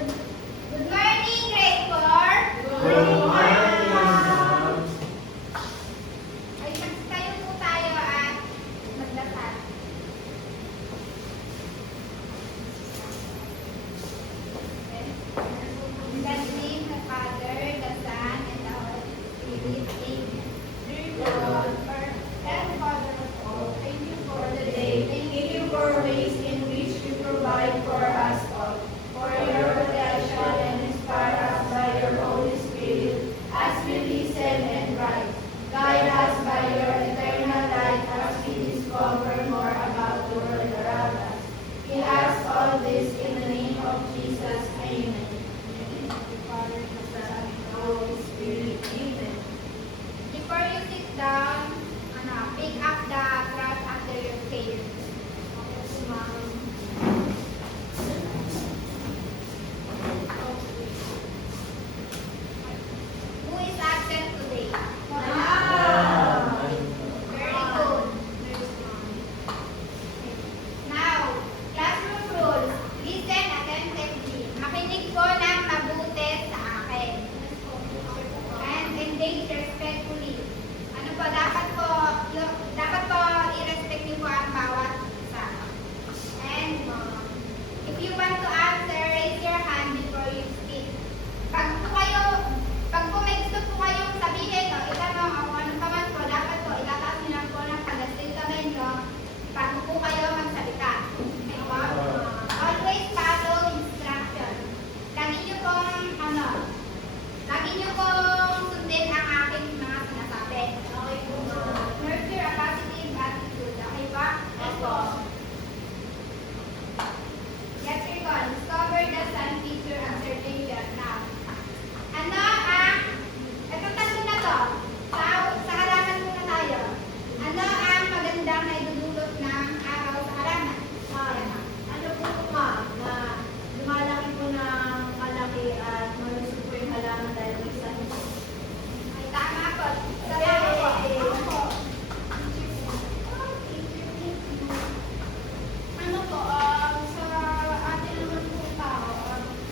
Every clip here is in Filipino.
Good morning, grade 4. Good morning, ma'am. Ay, tayo po tayo at magdasal. In the name of the Father, the Son, and the Holy Spirit. Amen. Dear God, our and Father of all, thank you for the day. Thank you for ways in which you provide for us all. For your protection and inspire us by your Holy Spirit as we listen and write. Guide us by your eternal light as we discover more about the world around us. We ask all this in the name of Jesus. Amen. In the name of the Father, the Son, and the Holy Spirit. Amen. Before you sit down, pick up the trash under your chair. Okay, ma'am. Who is absent today? Very good. Now, classroom rules. Listen attentively. Makinig po ng mabuti sa akin. And engage respectfully. Ano po, dapat po i-respect niyo po ang bawat isa. And if you want to answer, raise your hand before you speak. Pag po may gusto po kayong sabihin, itanong o ano pa man po, dapat po itataas niyo lang po ng pag-astig kamay niyo bago po kayo magsalita. Okay po? Always follow instruction. Lagi niyo pong sundin ang aking mga sinasabi. Okay po. Nurture a positive attitude. Okay ba? Yes po. Get your goal. Discover the sun feature observation. Now, itong tatlo na to, sa halaman muna tayo. Ano ang magandang na idudulot ng araw sa halaman? Ano po ma'am, na lumalaki po ng malaki at malusog po yung halaman dahil may isa nito. Ay, tama po. Tama po. Ano po, sa atin naman po tao,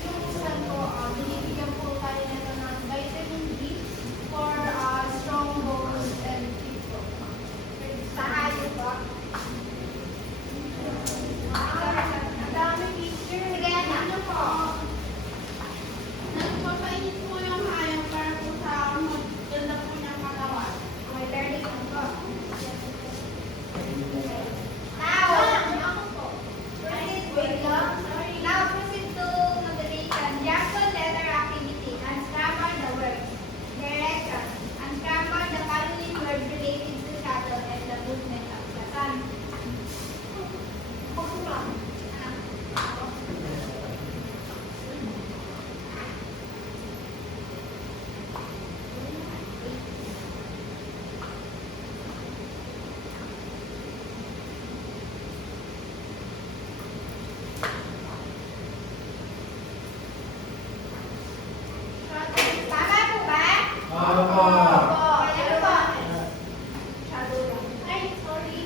yung usan po, binibigyan po tayo nito ng vitamin D for strong bones and teeth po. Sa hayop po. Ang dami picture. Sige, ano po? Nagpapainit po yung hayop para po sa maganda po niyang katawan. Okay, very good po. Now, wait lang. Now, proceed to moderation. Jackson letter activity. Unscramble the words. Direction. Unscramble the following words related to shadow and the movement of the sun. Tama po ba? Opo. Ano po? Shadow lang. Ay, sorry.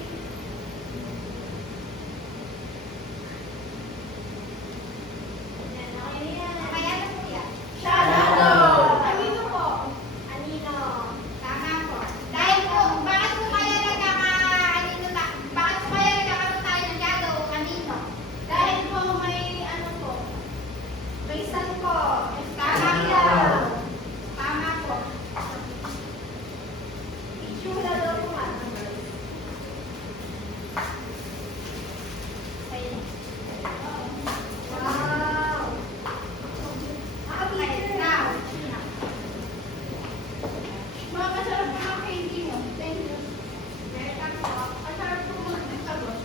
Okay, ano po yan? Shadow. Anino po? Anino. Tama po. Dahil po, bakit po kaya nagkakaroon tayo ng shadow? Anino? Dahil po may ano po? May sun po. Tama po. Tama po. Itsura daw po nga. Ayun. Wow. Okay, now. Mga masarap po ang candy mo. Thank you. Welcome po. Masarap po mag-disagos.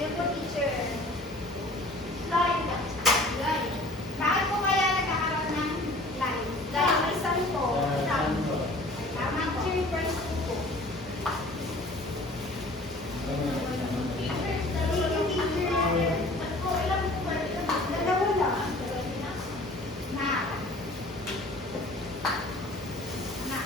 Ayun po, teacher. Slide. Slide. Bakit po kaya nagkakaroon ng slide? Dahil may sun po. Sun. Tama po. Teacher, first po. Dalawa lang. Na. Na.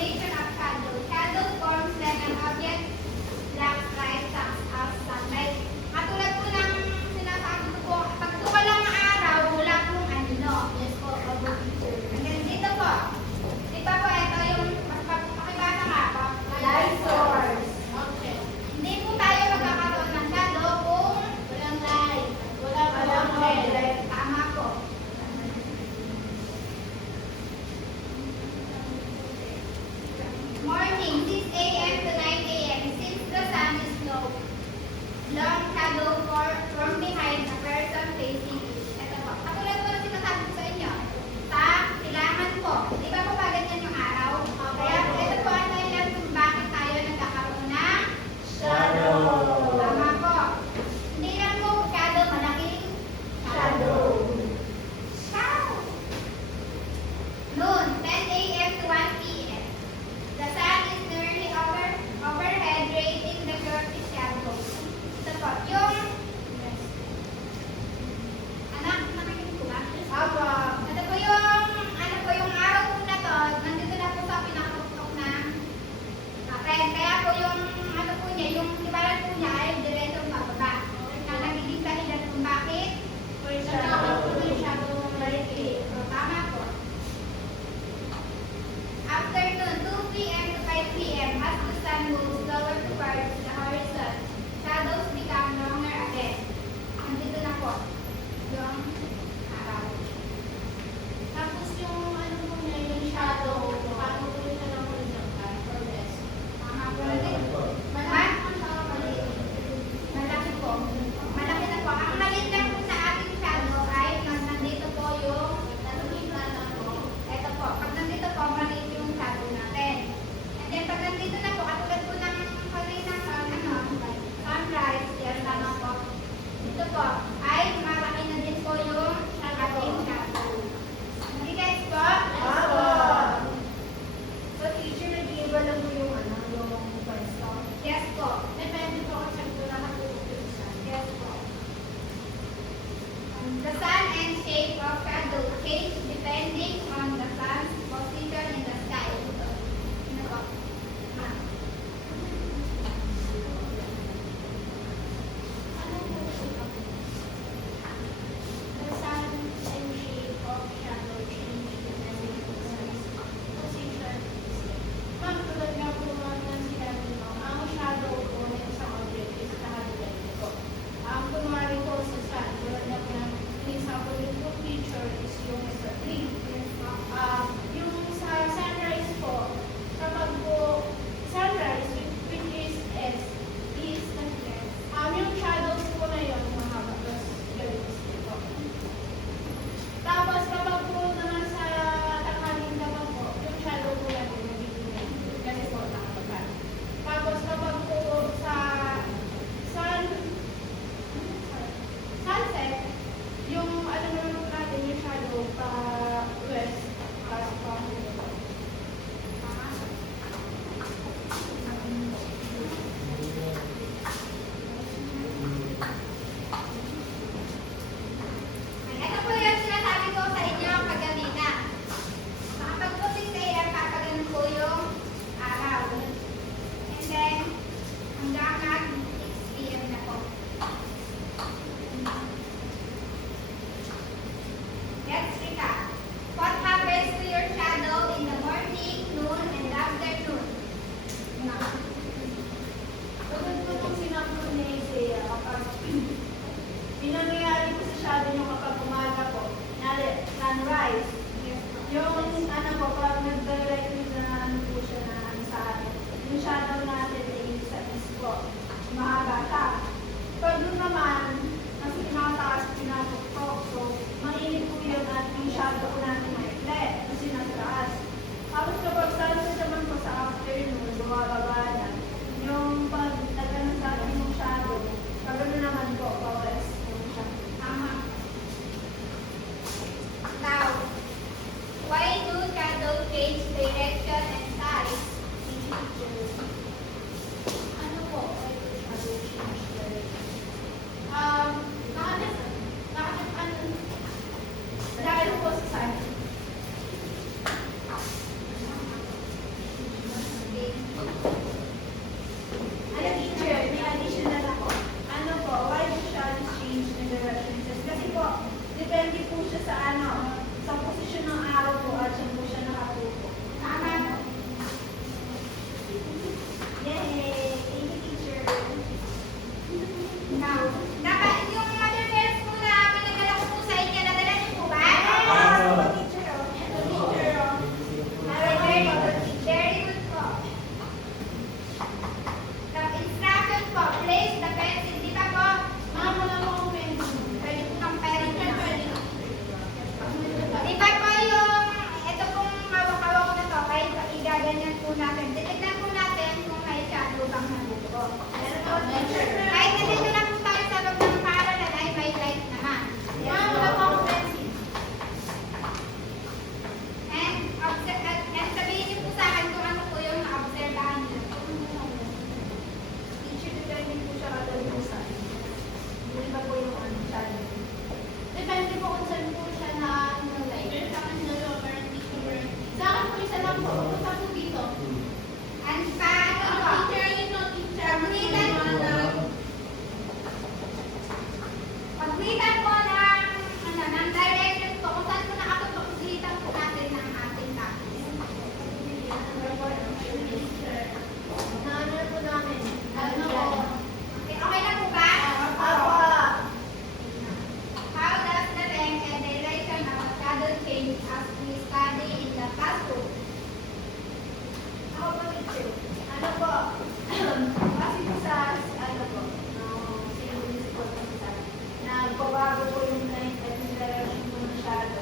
Formation of shadow. Shadow forms when an object blocks light as sunlight. Katulad po ng sinasabi ko po, pag walang araw, wala pong anino. Yes po, hanggang dito po. Di ba po, ito yung, pakibasa nga po. Light source. Okay. Hindi po tayo magkakaroon ng shadow kung walang light. Walang headlight. Tama po. Morning, 6 a.m. to 9 a.m. Since the sun is low, long shadow from behind a person facing it. Ito po. Katulad po ng sinasabi ko sa inyo. Sa kailangan po. Di ba po ba ganyan yung araw? Kaya ito po ang dahilan kung bakit tayo nagkakaroon ng Shadow. tama po. Hindi lang po shadow, malaking Shadow. Shadow. Noon, 10 a.m. to 1 p.m. The sun is nearly overhead, creating the shortest shadow. Ito po, yung anak, nakikinig ko ba? Apo. Ito po yung, ano po, yung araw po na to, nandito na po sa pinakatuktok ng pen. Kaya po yung, ano po niya, yung libaran po niya ay diretong pababa. Na nagiging dahilan kung bakit nagkakaroon po yung shadow ng maliliit. So, tama po. Afternoon, 2 p.m. to 5 p.m. as the sun moves lower towards the horizon, shadows become longer again. Nandito na po yung araw. Tapos yung ano po niya, yung shadow, paano po siya ng horizontal or less? Tama po. Malaki po siya, maliit. Malaki po. Malaki na po. Ang maliit lang po sa ating shadow ay nandito po yung ito po. Pag nandito po, maliit yung shadow natin. And then pag nandito na po, katulad po ng kanina sunrise, yes, tama po. Ito po, ay malaki na din po yung ating shadow. Okay guys po? Apo. So, teacher, nag-iiba lang po yung ano, yung pwesto. Yes po. Depende po kung saan po nakatulog yung sun. Yes po. The sun and shape of shadow change depending on the sun's position in the sky. Ano po? Ah. Ano po siya? The sun and shape of shadow change depending on the sun's position. Ma'am, tulad nga po ng sinabi mo, ang shadow po ng isang object is nakadepende po. Kunwari po sa sun, tulad nga po ng example, yung picture is yung sa tree. Yung sa sunrise po, kapag po sunrise, which is S, is yung shadows po na yun, mahaba, plus galis po. Tapos kapag po naman sa tanghaling naman po, yung shadow po natin nagiging kasi po nakapagpan. Tapos kapag po sa sunset, yung ano naman po natin, yung shadow pa west, pa Ito po yung sinasabi ko sa inyo kaganina. Kapag po 6 a.m. papaganon po yung araw. And then, hanggang mag 6 p.m. na po. Let's recap. What happens to your shadow in the morning, noon, and afternoon? Tulad po nung sinabi ko ni Isaiah, kapag pinangyayari po sa shadow nyo kapag umaga po, sunrise, yung ano po, pag nag-direct na ano po siya na ano sa atin, yung shadow natin ay sa east po, mahaba siya. Pag doon naman, kasi pinakataas, pinatuktok, so mainit po yun at yung shadow po natin maikli, kasi nasa taas. Tapos kapag sunset naman po sa afternoon, bumababa na, yung pag nagano sa atin yung shadow, pag ano naman po, pa-west yung shadow. Tama. Now, why do shadows change direction and size? Ano po? Ay, shadow change direction. Bakit ano, po, punta po dito. Ang paano po? Teacher, yun no, teacher. Paglitan po ng paglitan po ng direction po kung saan po nakapagpaglitan po natin ng ating topic. Naano po namin? Ano po? Okay, okay na po ba? Apo. How does the length and direction of a shadow change as we study in the classroom? Ako po, teacher. Ano po? Kasi po sa, ano po, sinulis po sa nagbabago po yung length at yung direction po ng shadow.